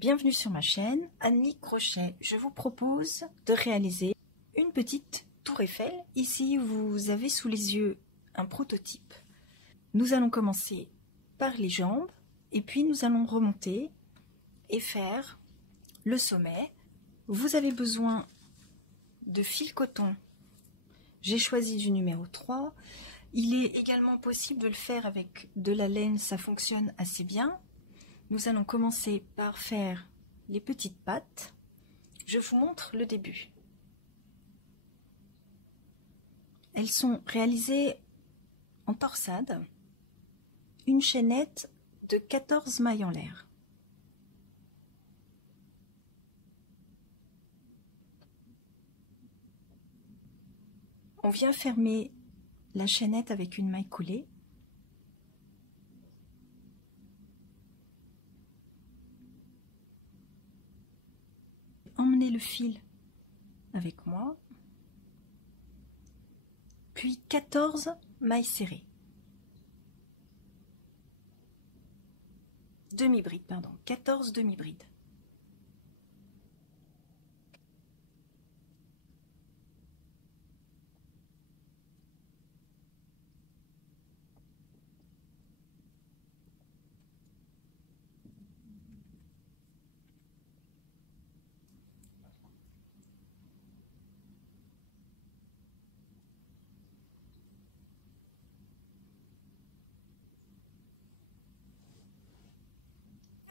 Bienvenue sur ma chaîne, Annie Crochet. Je vous propose de réaliser une petite tour Eiffel. Ici, vous avez sous les yeux un prototype. Nous allons commencer par les jambes et puis nous allons remonter et faire le sommet. Vous avez besoin de fil coton. J'ai choisi du numéro 3. Il est également possible de le faire avec de la laine, ça fonctionne assez bien. Nous allons commencer par faire les petites pattes. Je vous montre le début. Elles sont réalisées en torsade, une chaînette de 14 mailles en l'air. On vient fermer la chaînette avec une maille coulée. Emmenez le fil avec moi, puis 14 mailles serrées. Demi-bride, pardon, 14 demi-brides.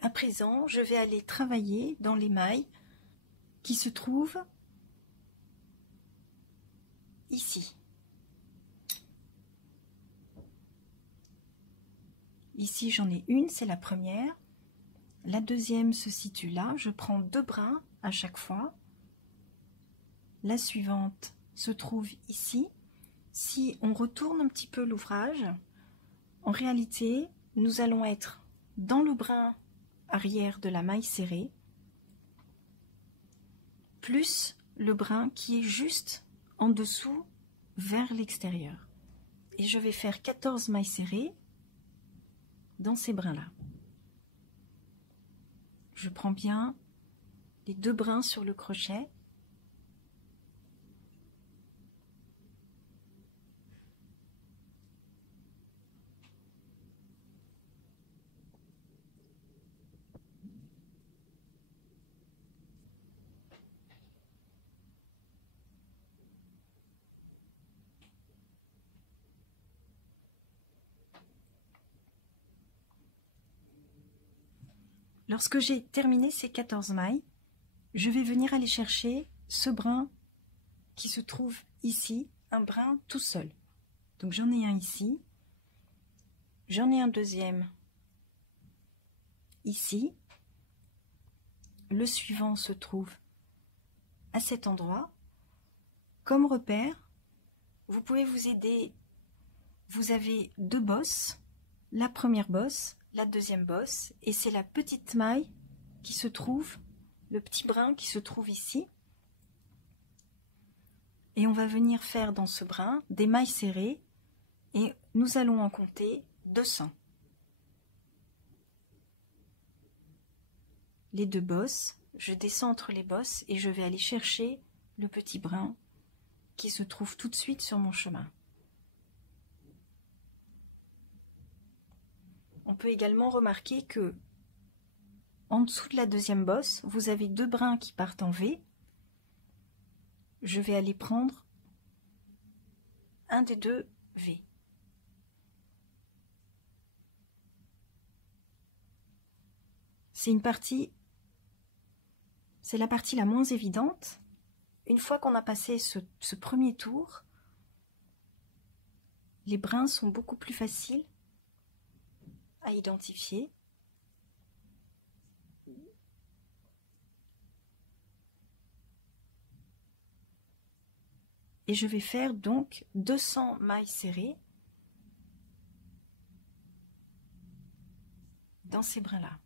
À présent, je vais aller travailler dans les mailles qui se trouvent ici. Ici, j'en ai une, c'est la première. La deuxième se situe là. Je prends 2 brins à chaque fois. La suivante se trouve ici. Si on retourne un petit peu l'ouvrage, en réalité, nous allons être dans le brin arrière de la maille serrée, plus le brin qui est juste en dessous vers l'extérieur. Et je vais faire 14 mailles serrées dans ces brins-là. Je prends bien les 2 brins sur le crochet. Lorsque j'ai terminé ces 14 mailles, je vais venir aller chercher ce brin qui se trouve ici, un brin tout seul. Donc j'en ai un ici, j'en ai un deuxième ici, le suivant se trouve à cet endroit. Comme repère, vous pouvez vous aider, vous avez 2 bosses, la première bosse, la deuxième bosse, et c'est la petite maille qui se trouve, le petit brin qui se trouve ici. Et on va venir faire dans ce brin des mailles serrées et nous allons en compter 200. Les 2 bosses, je descends entre les bosses et je vais aller chercher le petit brin qui se trouve tout de suite sur mon chemin. On peut également remarquer que en dessous de la deuxième bosse, vous avez 2 brins qui partent en V. Je vais aller prendre un des 2 V. C'est la partie la moins évidente. Une fois qu'on a passé ce premier tour, les brins sont beaucoup plus faciles à identifier. Et je vais faire donc 200 mailles serrées dans ces brins-là.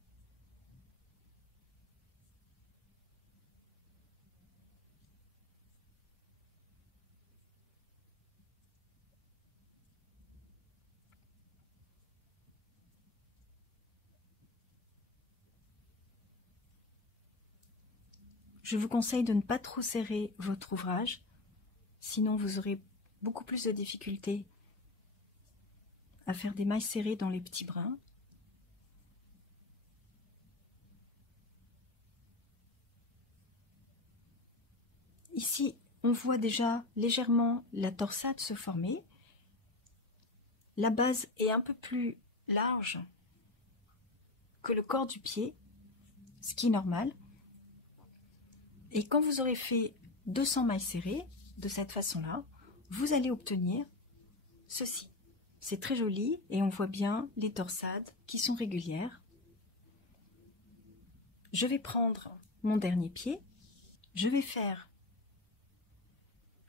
Je vous conseille de ne pas trop serrer votre ouvrage, sinon vous aurez beaucoup plus de difficultés à faire des mailles serrées dans les petits brins. Ici, on voit déjà légèrement la torsade se former. La base est un peu plus large que le corps du pied, ce qui est normal. Et quand vous aurez fait 200 mailles serrées, de cette façon-là, vous allez obtenir ceci. C'est très joli et on voit bien les torsades qui sont régulières. Je vais prendre mon dernier pied. Je vais faire...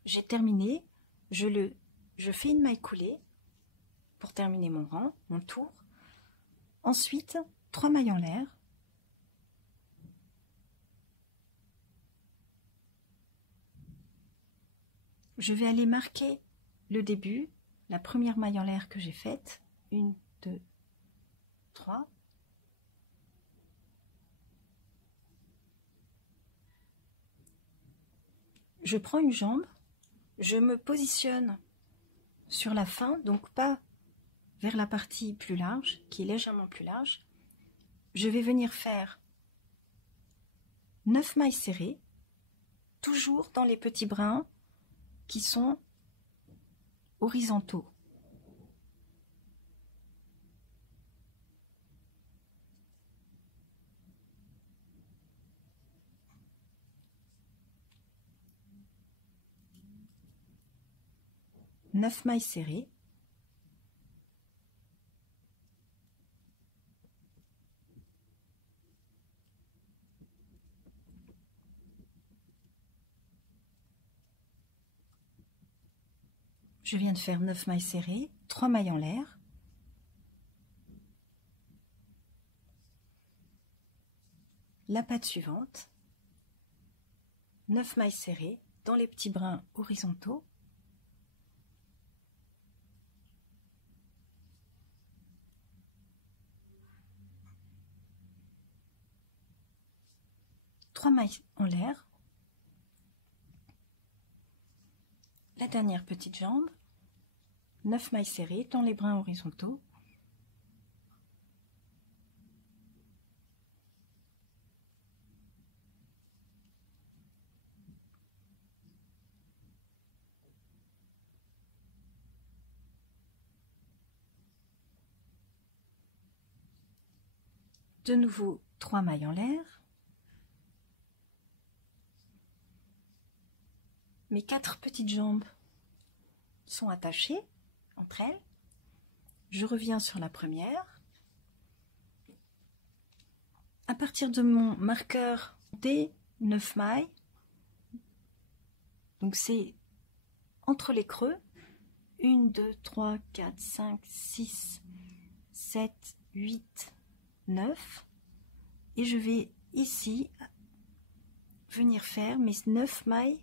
J'ai terminé, je fais une maille coulée pour terminer mon rang, mon tour. Ensuite, 3 mailles en l'air. Je vais aller marquer le début, la première maille en l'air que j'ai faite. 1, 2, 3. Je prends une jambe, je me positionne sur la fin, donc pas vers la partie plus large, qui est légèrement plus large. Je vais venir faire 9 mailles serrées, toujours dans les petits brins qui sont horizontaux. Neuf mailles serrées. Je viens de faire 9 mailles serrées, 3 mailles en l'air. La patte suivante, 9 mailles serrées dans les petits brins horizontaux. Trois mailles en l'air. La dernière petite jambe, 9 mailles serrées dans les brins horizontaux. De nouveau 3 mailles en l'air. Mes 4 petites jambes sont attachées entre elles. Je reviens sur la première. À partir de mon marqueur des 9 mailles, donc c'est entre les creux, 1, 2, 3, 4, 5, 6, 7, 8, 9, et je vais ici venir faire mes 9 mailles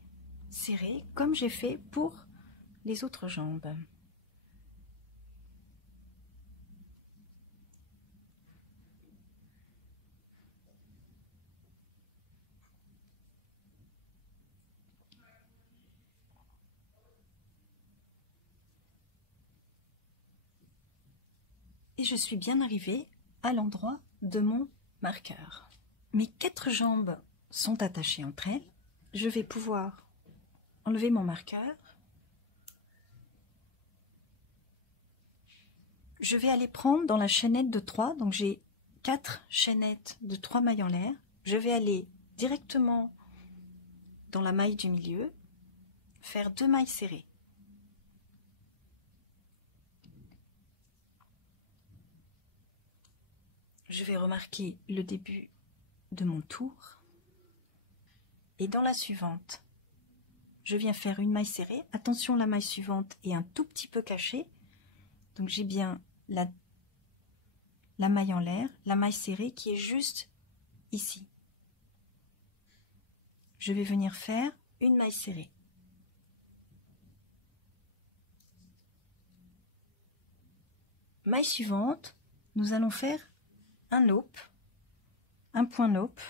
serrées comme j'ai fait pour les autres jambes. Et je suis bien arrivée à l'endroit de mon marqueur. Mes 4 jambes sont attachées entre elles. Je vais pouvoir enlever mon marqueur. Je vais aller prendre dans la chaînette de 3, donc j'ai 4 chaînettes de 3 mailles en l'air. Je vais aller directement dans la maille du milieu, faire 2 mailles serrées. Je vais remarquer le début de mon tour. Et dans la suivante, je viens faire une maille serrée. Attention, la maille suivante est un tout petit peu cachée. Donc j'ai bien la maille en l'air, la maille serrée qui est juste ici. Je vais venir faire une maille serrée. Maille suivante, nous allons faire un nope, un point nope.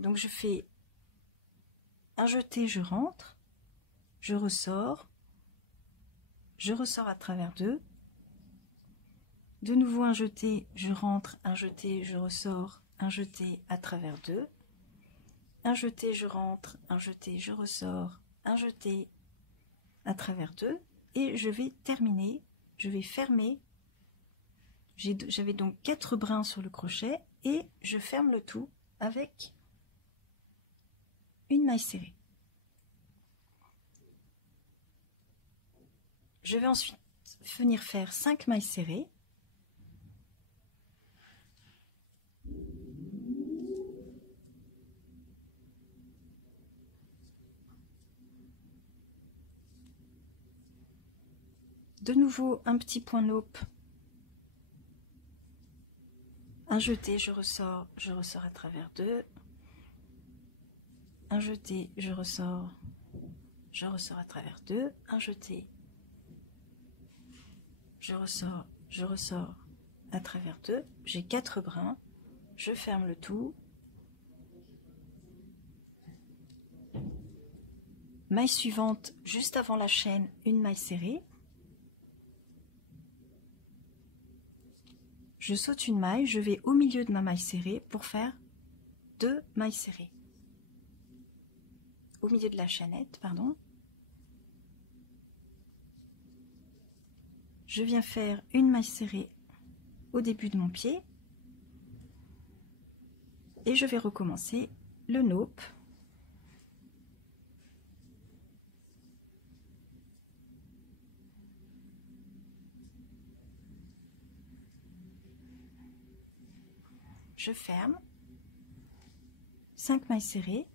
Donc je fais un jeté, je rentre, je ressors à travers 2, de nouveau un jeté, je rentre, un jeté, je ressors, un jeté à travers 2, un jeté, je rentre, un jeté, je ressors, un jeté à travers 2, et je vais terminer, je vais fermer. J'avais donc 4 brins sur le crochet et je ferme le tout avec une maille serrée. Je vais ensuite venir faire 5 mailles serrées. De nouveau un petit point naupe, un jeté, je ressors à travers 2, un jeté, je ressors à travers 2, un jeté, je ressors à travers 2, j'ai 4 brins, je ferme le tout, maille suivante juste avant la chaîne, une maille serrée, je saute une maille, je vais au milieu de ma maille serrée pour faire 2 mailles serrées, au milieu de la chaînette, pardon. Je viens faire une maille serrée au début de mon pied et je vais recommencer le naupe. Je ferme, 5 mailles serrées,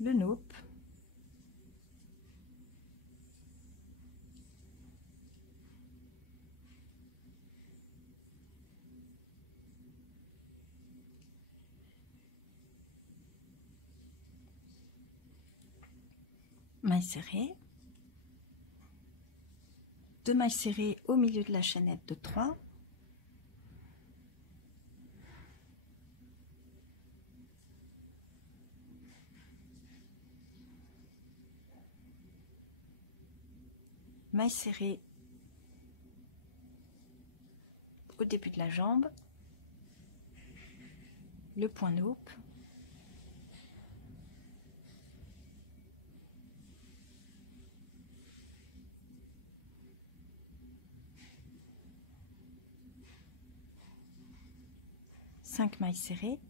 le naupe, maille serrée, 2 mailles serrées au milieu de la chaînette de 3, maille serrée au début de la jambe, le point naupe, cinq mailles serrées,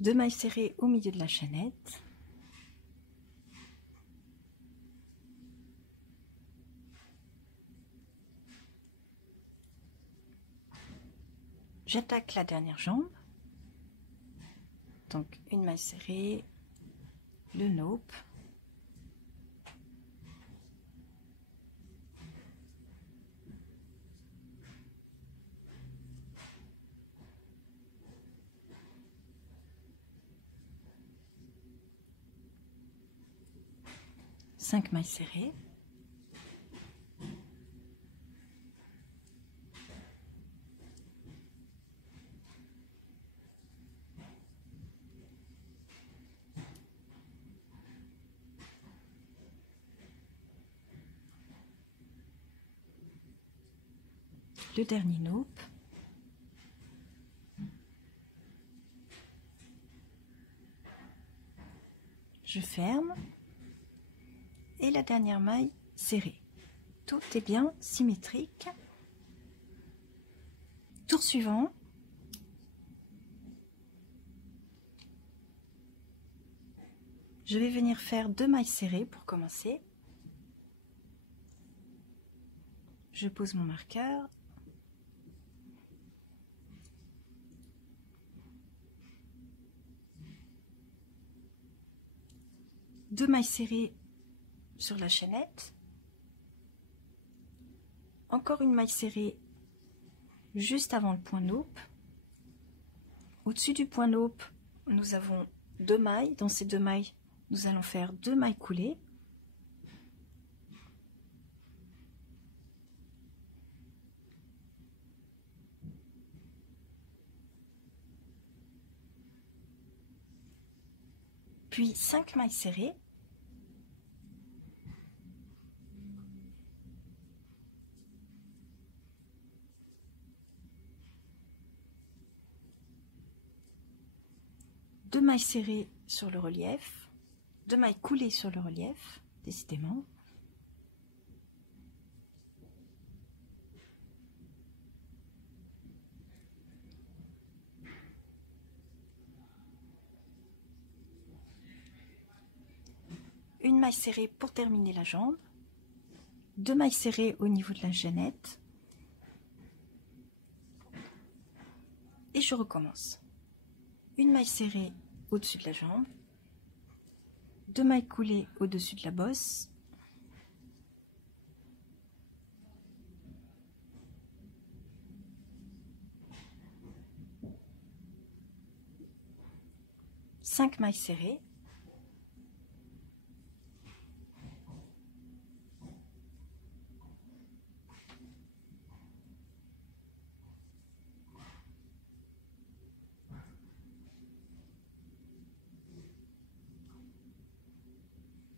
deux mailles serrées au milieu de la chaînette, j'attaque la dernière jambe, donc une maille serrée, le naupe, cinq mailles serrées, le dernier naupe, je ferme et la dernière maille serrée. Tout est bien symétrique. Tour suivant, Je vais venir faire 2 mailles serrées pour commencer. Je pose mon marqueur. Deux mailles serrées sur la chaînette. Encore une maille serrée juste avant le point nope. Au-dessus du point nope, nous avons 2 mailles. Dans ces 2 mailles, nous allons faire 2 mailles coulées. Puis 5 mailles serrées. Deux mailles serrées sur le relief, 2 mailles coulées sur le relief, décidément. Une maille serrée pour terminer la jambe, 2 mailles serrées au niveau de la chaînette, et je recommence. Une maille serrée au-dessus de la jambe, 2 mailles coulées au-dessus de la bosse, cinq mailles serrées,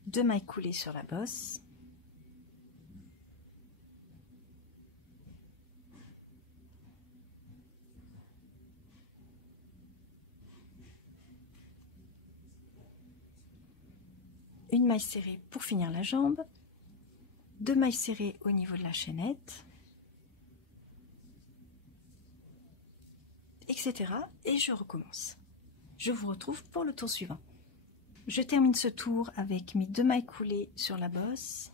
deux mailles coulées sur la bosse, une maille serrée pour finir la jambe, 2 mailles serrées au niveau de la chaînette, etc. Et je recommence. Je vous retrouve pour le tour suivant. Je termine ce tour avec mes 2 mailles coulées sur la bosse.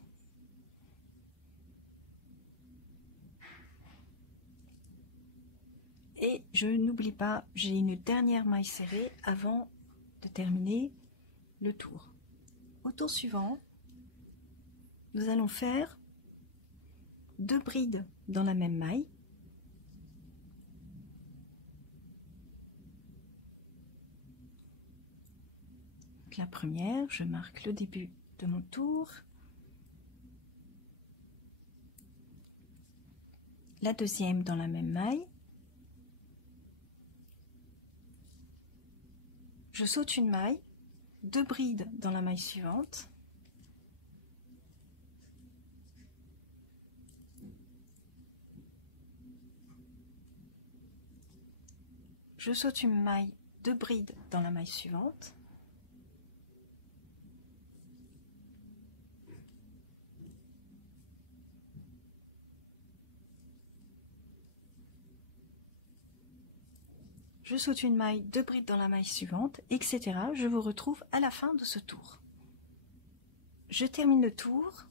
Et je n'oublie pas, j'ai une dernière maille serrée avant de terminer le tour. Au tour suivant, nous allons faire 2 brides dans la même maille. La première, je marque le début de mon tour. La deuxième dans la même maille. Je saute une maille, 2 brides dans la maille suivante. Je saute une maille, 2 brides dans la maille suivante. Je saute une maille, 2 brides dans la maille suivante, etc. Je vous retrouve à la fin de ce tour. Je termine le tour.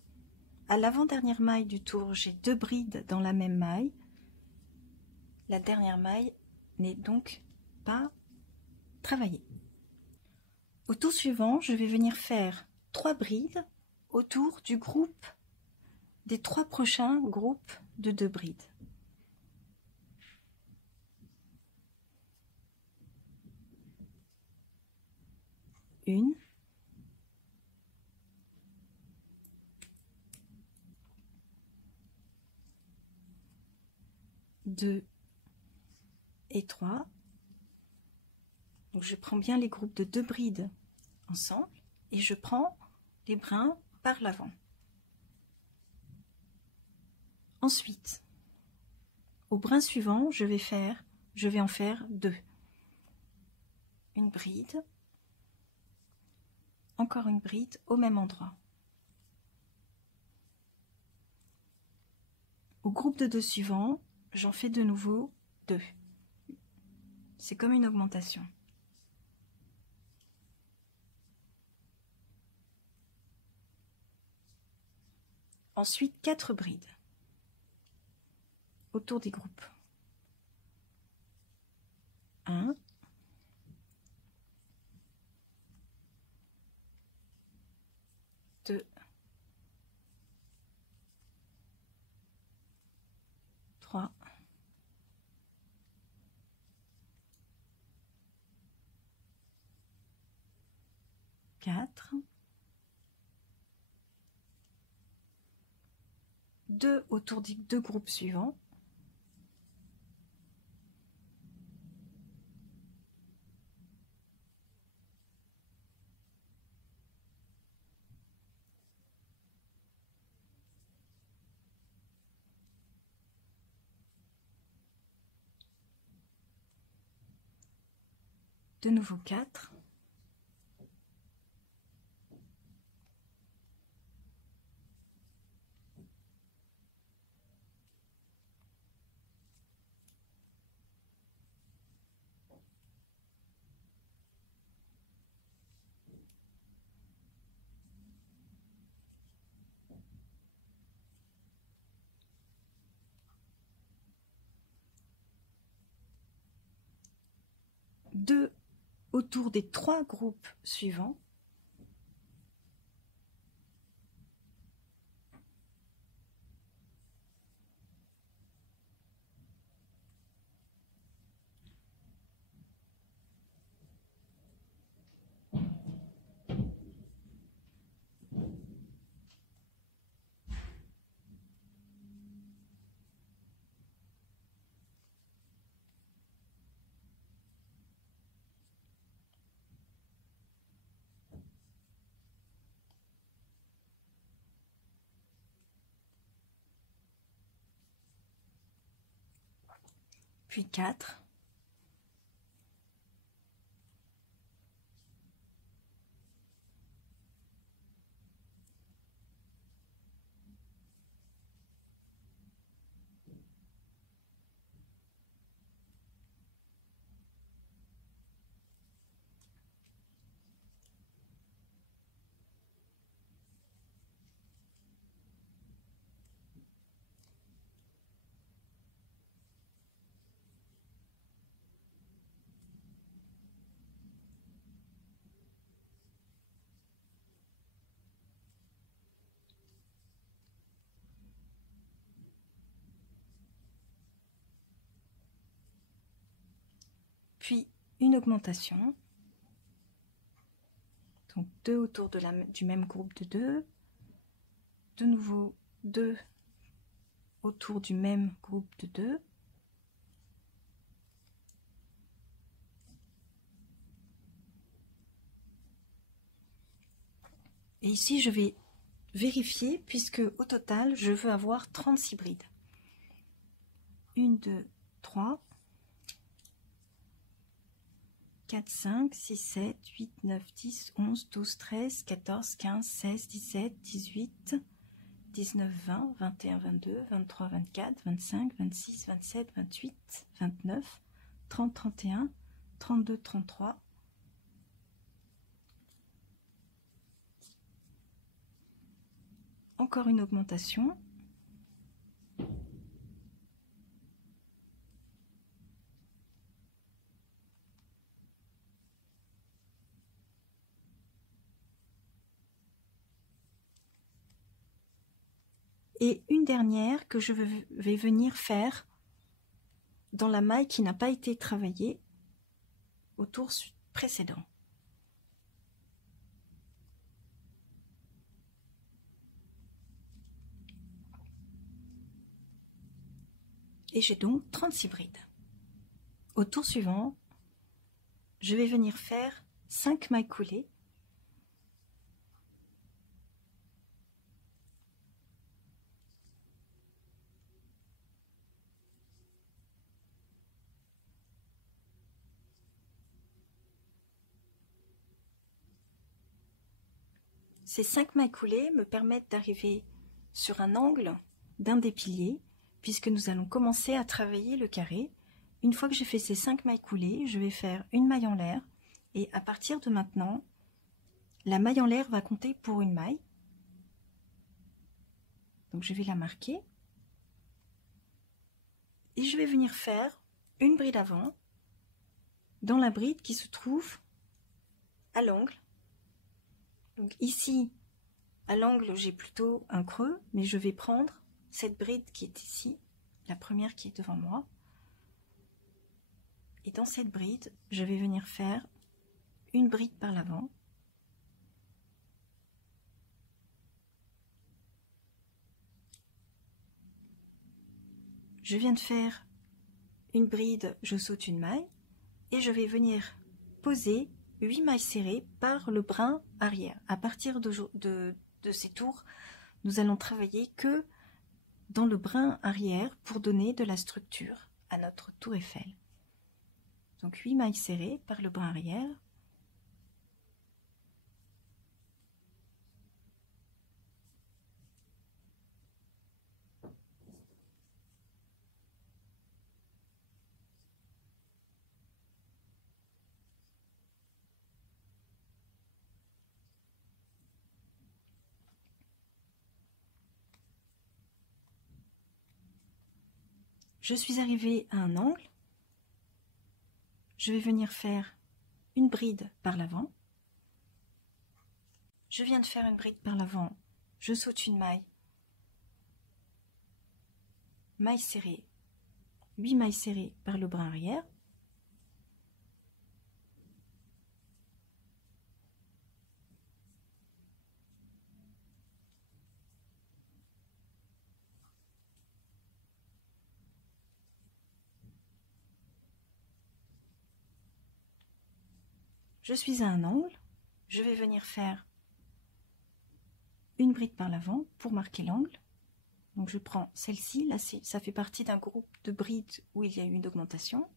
À l'avant-dernière maille du tour, j'ai 2 brides dans la même maille. La dernière maille n'est donc pas travaillée. Au tour suivant, je vais venir faire 3 brides autour du groupe des 3 prochains groupes de 2 brides. Une, deux et 3. Donc je prends bien les groupes de 2 brides ensemble et je prends les brins par l'avant. Ensuite, au brin suivant, je vais en faire 2. Une bride, encore une bride au même endroit. Au groupe de 2 suivant, j'en fais de nouveau 2. C'est comme une augmentation. Ensuite, 4 brides autour des groupes. 1, 2, 3, 4, 2 autour des 2 groupes suivants, de nouveau 4, deux autour des 3 groupes suivants, puis 4, puis une augmentation, donc 2 autour du même groupe de 2, de nouveau 2 autour du même groupe de 2, et ici je vais vérifier puisque au total je veux avoir 36 brides. 1, 2, 3, 4, 5, 6, 7, 8, 9, 10, 11, 12, 13, 14, 15, 16, 17, 18, 19, 20, 21, 22, 23, 24, 25, 26, 27, 28, 29, 30, 31, 32, 33, encore une augmentation, et une dernière que je vais venir faire dans la maille qui n'a pas été travaillée au tour précédent. Et j'ai donc 36 brides. Au tour suivant, je vais venir faire 5 mailles coulées. Ces 5 mailles coulées me permettent d'arriver sur un angle d'un des piliers, puisque nous allons commencer à travailler le carré. Une fois que j'ai fait ces 5 mailles coulées, je vais faire une maille en l'air, et à partir de maintenant, la maille en l'air va compter pour une maille. Donc je vais la marquer. Et je vais venir faire une bride avant dans la bride qui se trouve à l'angle. Donc ici, à l'angle, j'ai plutôt un creux, mais je vais prendre cette bride qui est ici, la première qui est devant moi. Et dans cette bride, je vais venir faire une bride par l'avant. Je viens de faire une bride, je saute une maille et je vais venir poser 8 mailles serrées par le brin arrière. À partir de ces tours, nous allons travailler que dans le brin arrière pour donner de la structure à notre tour Eiffel. Donc 8 mailles serrées par le brin arrière. Je suis arrivée à un angle. Je vais venir faire une bride par l'avant. Je viens de faire une bride par l'avant. Je saute une maille. Maille serrée. 8 mailles serrées par le brin arrière. Je suis à un angle, je vais venir faire une bride par l'avant pour marquer l'angle. Donc je prends celle-ci, là ça fait partie d'un groupe de brides où il y a eu une augmentation.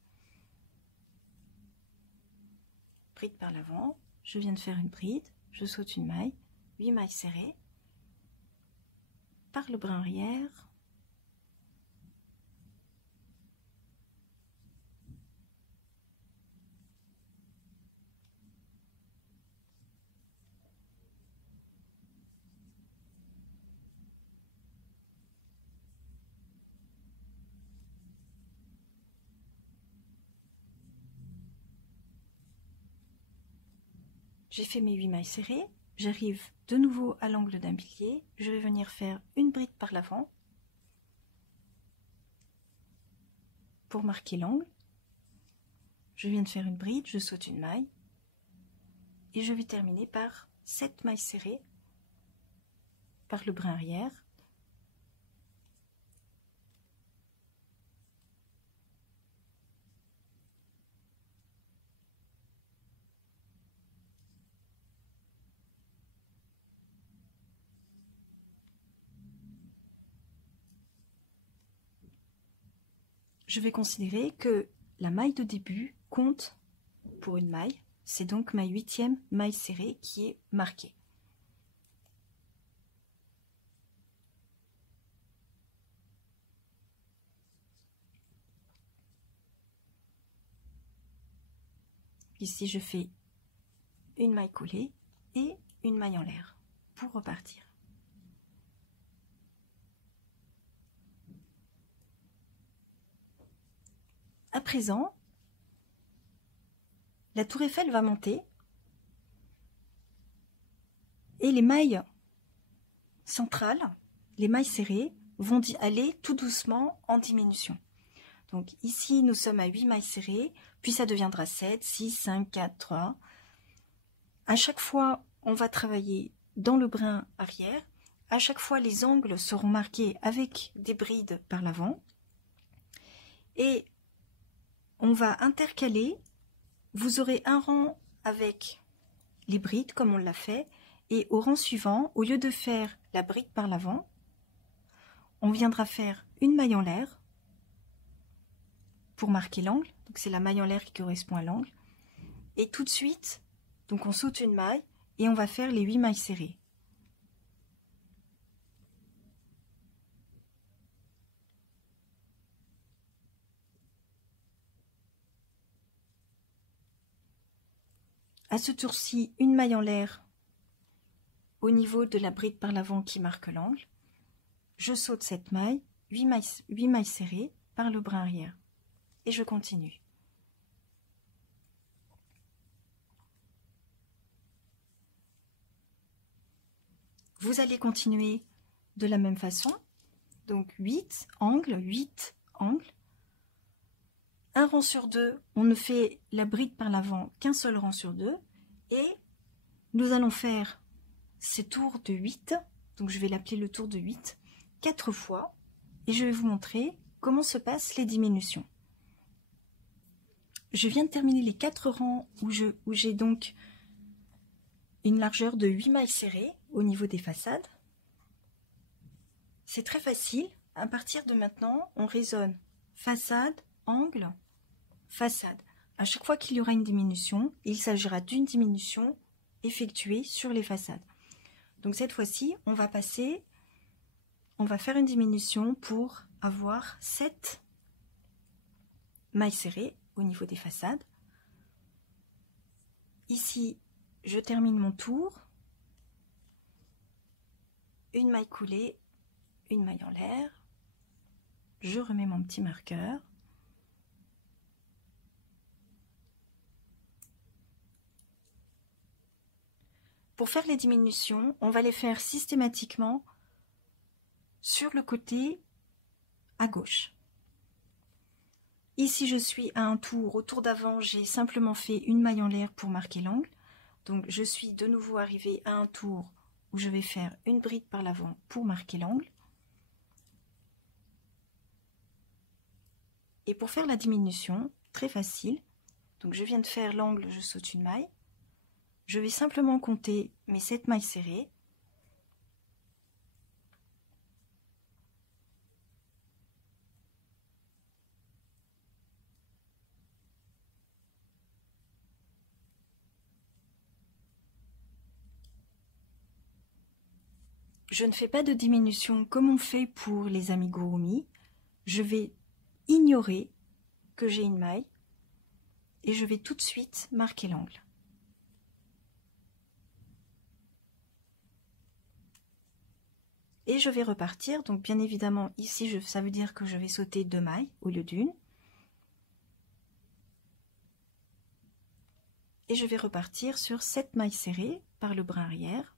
Bride par l'avant, je viens de faire une bride, je saute une maille, 8 mailles serrées, par le brin arrière. J'ai fait mes 8 mailles serrées, j'arrive de nouveau à l'angle d'un pilier, je vais venir faire une bride par l'avant pour marquer l'angle. Je viens de faire une bride, je saute une maille et je vais terminer par 7 mailles serrées par le brin arrière. Je vais considérer que la maille de début compte pour une maille, c'est donc ma 8e maille serrée qui est marquée. Ici je fais une maille collée et une maille en l'air pour repartir. À présent, la tour Eiffel va monter et les mailles centrales, les mailles serrées, vont aller tout doucement en diminution. Donc ici, nous sommes à 8 mailles serrées, puis ça deviendra 7, 6, 5, 4, 3. À chaque fois, on va travailler dans le brin arrière. À chaque fois, les angles seront marqués avec des brides par l'avant. Et on va intercaler. Vous aurez un rang avec les brides, comme on l'a fait. Et au rang suivant, au lieu de faire la bride par l'avant, on viendra faire une maille en l'air pour marquer l'angle. Donc c'est la maille en l'air qui correspond à l'angle. Et tout de suite, donc on saute une maille et on va faire les 8 mailles serrées. À ce tour-ci, une maille en l'air au niveau de la bride par l'avant qui marque l'angle. je saute cette maille, 8 mailles serrées par le brin arrière et je continue. Vous allez continuer de la même façon, donc 8 angles, 8 angles. Un rang sur deux, on ne fait la bride par l'avant qu'un seul rang sur deux, et nous allons faire ces tours de 8, donc je vais l'appeler le tour de 8, 4 fois, et je vais vous montrer comment se passent les diminutions. Je viens de terminer les 4 rangs où j'ai donc une largeur de 8 mailles serrées au niveau des façades. C'est très facile, à partir de maintenant, on raisonne façade, angle, façade. À chaque fois qu'il y aura une diminution, il s'agira d'une diminution effectuée sur les façades. Donc cette fois-ci, on va faire une diminution pour avoir 7 mailles serrées au niveau des façades. Ici, je termine mon tour, une maille coulée, une maille en l'air, je remets mon petit marqueur. Pour faire les diminutions, on va les faire systématiquement sur le côté à gauche. Ici, je suis à un tour. Au tour d'avant, j'ai simplement fait une maille en l'air pour marquer l'angle. Donc, je suis de nouveau arrivée à un tour où je vais faire une bride par l'avant pour marquer l'angle. Et pour faire la diminution, très facile. Donc, je viens de faire l'angle, je saute une maille. Je vais simplement compter mes 7 mailles serrées. Je ne fais pas de diminution comme on fait pour les amigurumi. Je vais ignorer que j'ai une maille et je vais tout de suite marquer l'angle. Et je vais repartir, donc bien évidemment ici ça veut dire que je vais sauter 2 mailles au lieu d'une. Et je vais repartir sur 7 mailles serrées par le brin arrière.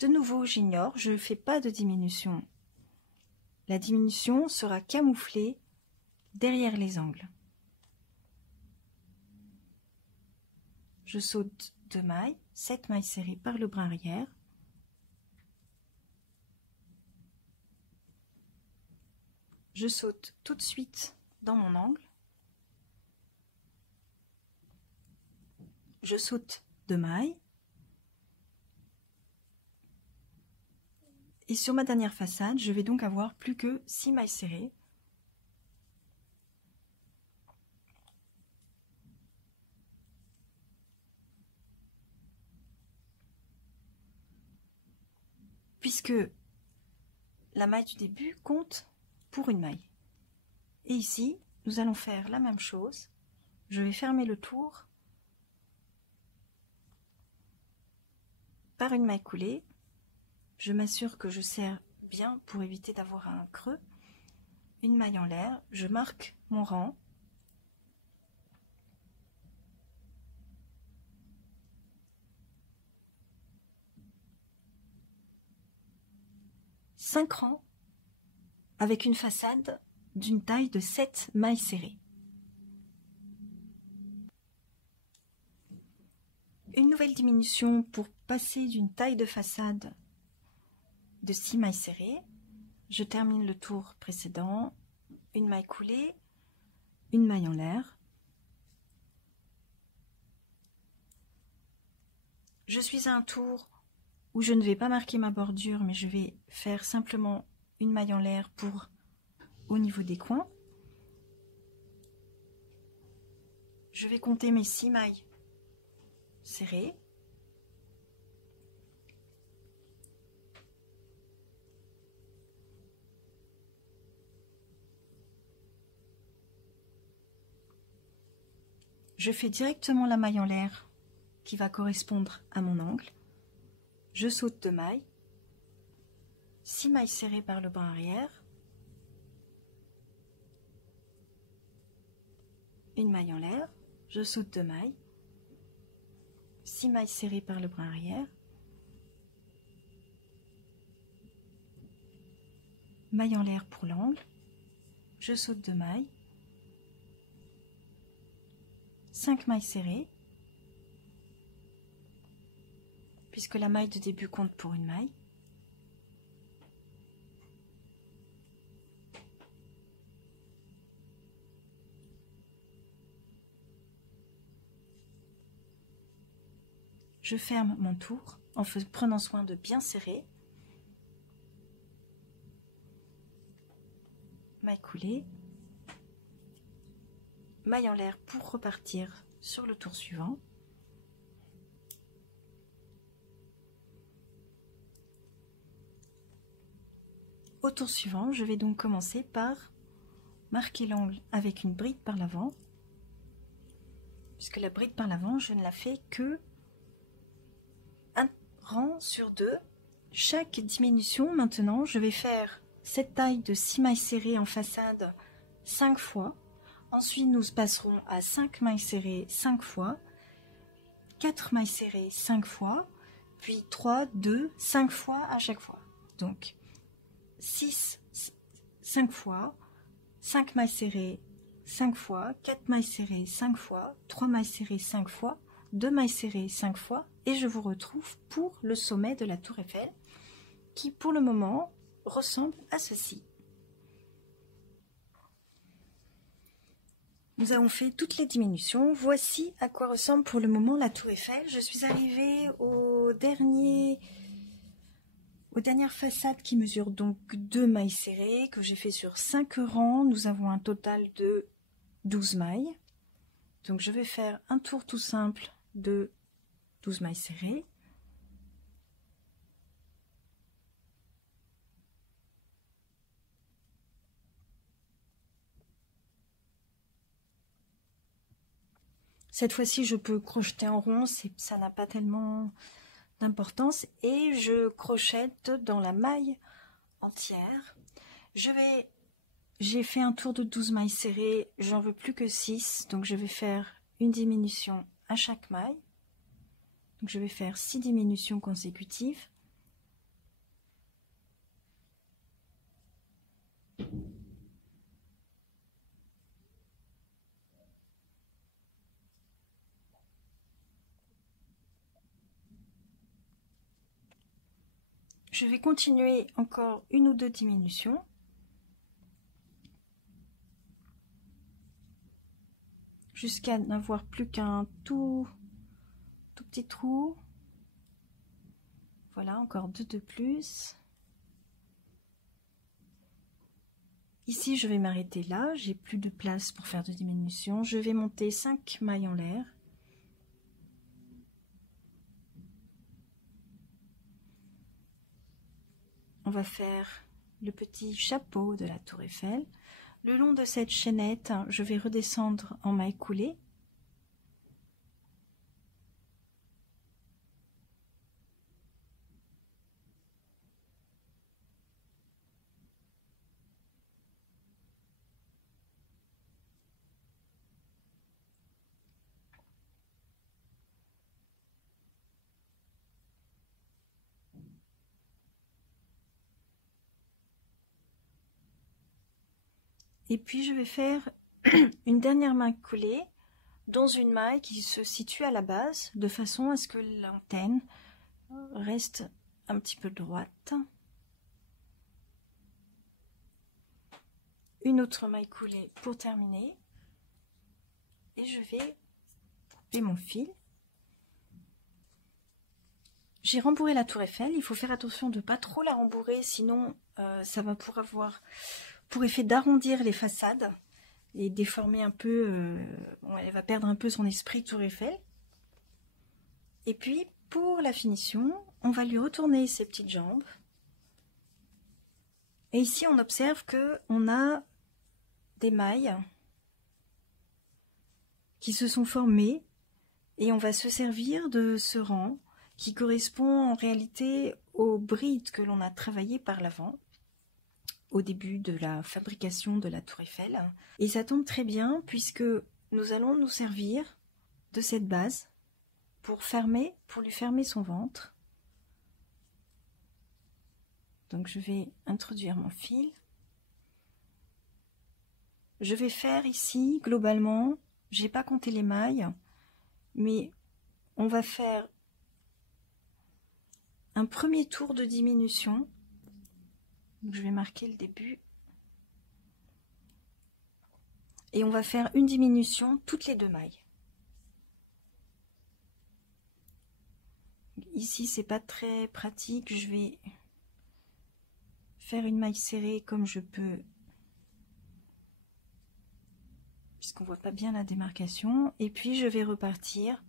De nouveau, j'ignore, je ne fais pas de diminution. La diminution sera camouflée derrière les angles. Je saute 2 mailles, 7 mailles serrées par le brin arrière. Je saute tout de suite dans mon angle. Je saute 2 mailles. Et sur ma dernière façade, je vais donc avoir plus que 6 mailles serrées. Puisque la maille du début compte pour une maille. Et ici, nous allons faire la même chose. Je vais fermer le tour par une maille coulée. Je m'assure que je serre bien pour éviter d'avoir un creux. Une maille en l'air, je marque mon rang. Cinq rangs avec une façade d'une taille de 7 mailles serrées. Une nouvelle diminution pour passer d'une taille de façade de 6 mailles serrées. Je termine le tour précédent, une maille coulée, une maille en l'air. Je suis à un tour où je ne vais pas marquer ma bordure, mais je vais faire simplement une maille en l'air pour au niveau des coins. Je vais compter mes 6 mailles serrées. je fais directement la maille en l'air qui va correspondre à mon angle. Je saute 2 mailles, 6 mailles serrées par le bras arrière, une maille en l'air, je saute 2 mailles, 6 mailles serrées par le bras arrière, maille en l'air pour l'angle, je saute 2 mailles, 5 mailles serrées, puisque la maille de début compte pour une maille, je ferme mon tour en prenant soin de bien serrer, maille coulée, maille en l'air pour repartir sur le tour suivant. Au tour suivant, je vais donc commencer par marquer l'angle avec une bride par l'avant, puisque la bride par l'avant, je ne la fais que un rang sur 2. Chaque diminution, maintenant, je vais faire cette taille de 6 mailles serrées en façade 5 fois. Ensuite, nous passerons à 5 mailles serrées 5 fois, 4 mailles serrées 5 fois, puis 3, 2, 5 fois à chaque fois. Donc, 6, 5 fois, 5 mailles serrées 5 fois, 4 mailles serrées 5 fois, 3 mailles serrées 5 fois, 2 mailles serrées 5 fois, et je vous retrouve pour le sommet de la tour Eiffel, qui pour le moment ressemble à ceci. Nous avons fait toutes les diminutions. Voici à quoi ressemble pour le moment la tour Eiffel. Je suis arrivée aux dernières façades qui mesurent donc 2 mailles serrées, que j'ai fait sur 5 rangs. Nous avons un total de 12 mailles. Donc je vais faire un tour tout simple de 12 mailles serrées. Cette fois-ci, je peux crocheter en rond, ça n'a pas tellement d'importance. Et je crochette dans la maille entière. J'ai fait un tour de 12 mailles serrées, j'en veux plus que 6, donc je vais faire une diminution à chaque maille. Donc je vais faire 6 diminutions consécutives. Je vais continuer encore une ou deux diminutions. Jusqu'à n'avoir plus qu'un tout petit trou. Voilà, encore 2 de plus. Ici, je vais m'arrêter là. J'ai plus de place pour faire de diminution. Je vais monter 5 mailles en l'air. On va faire le petit chapeau de la tour Eiffel. Le long de cette chaînette, je vais redescendre en maille coulée. Et puis je vais faire une dernière maille coulée dans une maille qui se situe à la base, de façon à ce que l'antenne reste un petit peu droite. Une autre maille coulée pour terminer. Et je vais couper mon fil. J'ai rembourré la tour Eiffel. Il faut faire attention de ne pas trop la rembourrer, sinon ça va pour effet d'arrondir les façades et déformer un peu, elle va perdre un peu son esprit tour Eiffel. Et puis pour la finition, on va lui retourner ses petites jambes. Et ici on observe que on a des mailles qui se sont formés et on va se servir de ce rang qui correspond en réalité aux brides que l'on a travaillées par l'avant au début de la fabrication de la tour Eiffel. Et ça tombe très bien puisque nous allons nous servir de cette base pour lui fermer son ventre. Donc je vais introduire mon fil. Je vais faire ici, globalement, j'ai pas compté les mailles, mais on va faire un premier tour de diminution. Donc je vais marquer le début. Et on va faire une diminution toutes les 2 mailles. Ici, c'est pas très pratique, je vais faire une maille serrée comme je peux, puisqu'on voit pas bien la démarcation, et puis je vais repartir.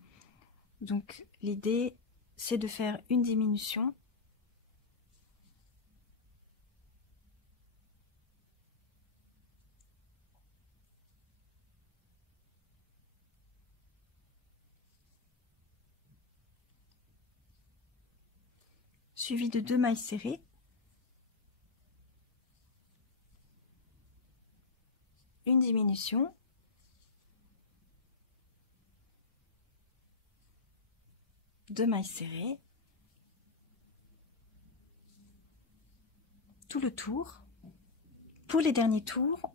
Donc l'idée c'est de faire une diminution suivie de 2 mailles serrées, une diminution, deux mailles serrées, tout le tour. Pour les derniers tours,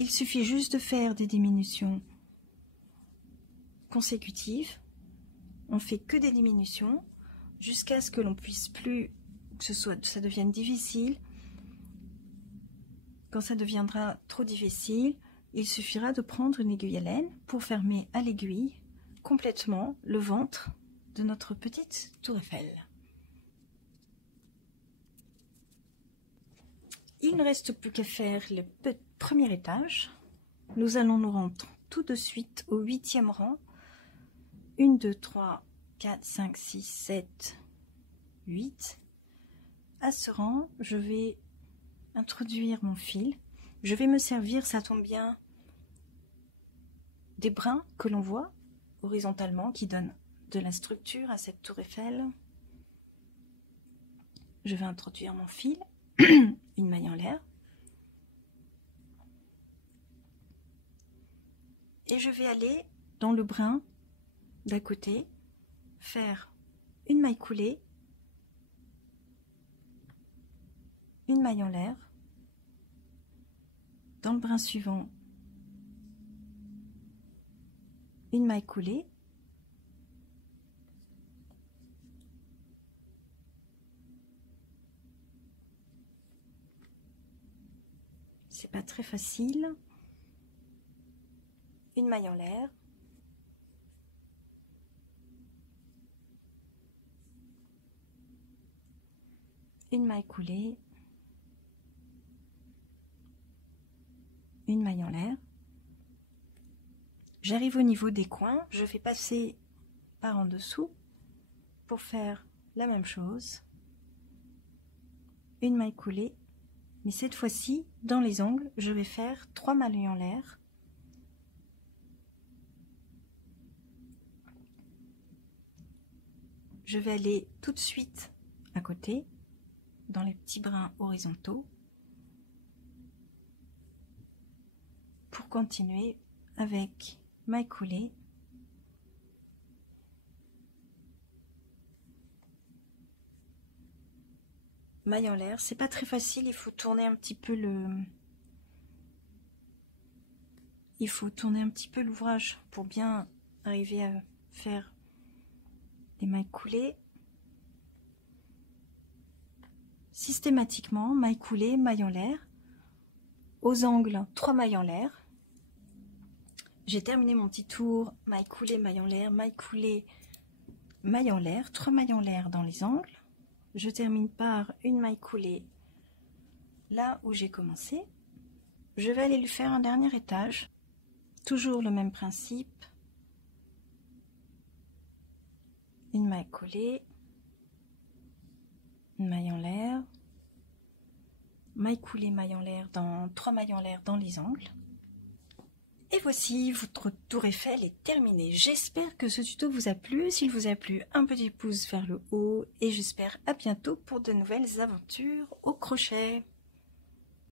il suffit juste de faire des diminutions consécutives. On fait que des diminutions jusqu'à ce que l'on puisse plus, que ça devienne difficile. Quand ça deviendra trop difficile, il suffira de prendre une aiguille à laine pour fermer à l'aiguille complètement le ventre de notre petite tour Eiffel. Il ne reste plus qu'à faire le premier étage. Nous allons nous rendre tout de suite au 8e rang. 1, 2, 3, 4, 5, 6, 7, 8. À ce rang, je vais introduire mon fil. Je vais me servir, ça tombe bien, des brins que l'on voit horizontalement qui donnent de la structure à cette tour Eiffel. Je vais introduire mon fil, une maille en l'air, et je vais aller dans le brin d'à côté, faire une maille coulée, une maille en l'air, dans le brin suivant, une maille coulée, c'est pas très facile, une maille en l'air, une maille coulée, une maille en l'air. J'arrive au niveau des coins, je vais passer par en dessous pour faire la même chose, une maille coulée, mais cette fois-ci dans les angles je vais faire 3 mailles en l'air, je vais aller tout de suite à côté dans les petits brins horizontaux pour continuer avec maille coulée, maille en l'air. C'est pas très facile, il faut tourner un petit peu l'ouvrage pour bien arriver à faire des mailles coulées. Systématiquement, maille coulée, maille en l'air, aux angles 3 mailles en l'air. J'ai terminé mon petit tour, maille coulée, maille en l'air, maille coulée, maille en l'air, 3 mailles en l'air dans les angles. Je termine par une maille coulée là où j'ai commencé. Je vais aller lui faire un dernier étage, toujours le même principe, une maille coulée, une maille en l'air, maille coulée, maille en l'air, dans 3 mailles en l'air dans les angles. Et voici, votre tour Eiffel est terminée. J'espère que ce tuto vous a plu. S'il vous a plu, un petit pouce vers le haut. Et j'espère à bientôt pour de nouvelles aventures au crochet.